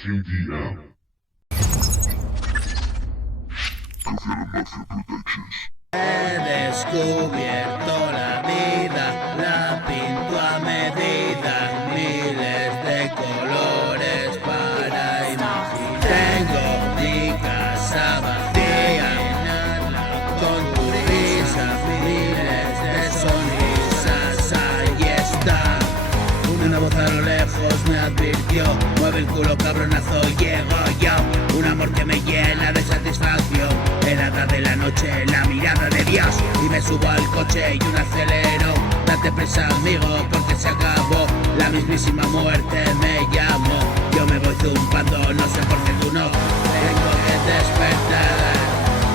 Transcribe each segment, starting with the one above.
TDM. Mafia Productions. He descubierto la vida, la pinto a medida, miles de colores para imaginar. Tengo mi casa vacía, con tu risa, miles de sonrisas, ahí está. Una voz a lo lejos me advirtió, mueve el culo cabronazo, llego yo. Un amor que me llena de satisfacción, helada de la noche, la mirada de Dios. Y me subo al coche y un acelero, date prisa amigo porque se acabó. La mismísima muerte me llamó, yo me voy zumbando, no sé por qué tú no. Tengo que despertar,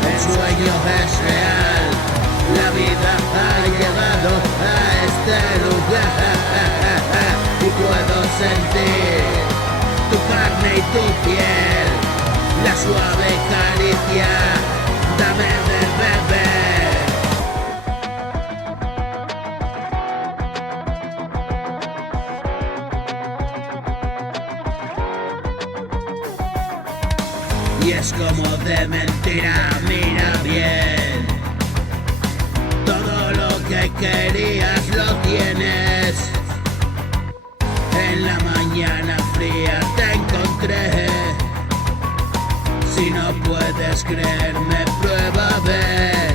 el sueño es real, la vida ha llegado a este lugar. Y puedo sentir tu carne y tu piel, la suave caricia, dame de beber. Y es como de mentira, mira bien, todo lo que querías lo tienes. En la mañana fría te encontré. Si no puedes creerme, prueba a ver.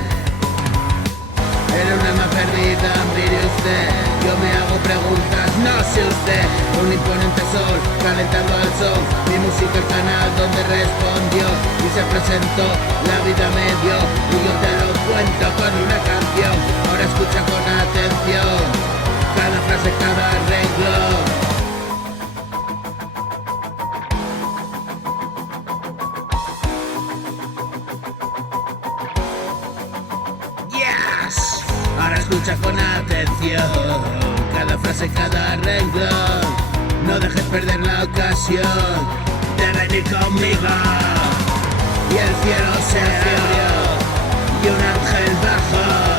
Era una alma perdida, mire usted. Yo me hago preguntas, no sé usted. Un imponente sol, calentando al sol. Mi música el canal donde respondió. Y se presentó, la vida me dio. Y yo te lo cuento con una canción. Ahora escucha con atención cada frase, cada renglón. Ahora escucha con atención cada frase, cada renglón. No dejes perder la ocasión de venir conmigo. Y el cielo se abrió y un ángel bajó.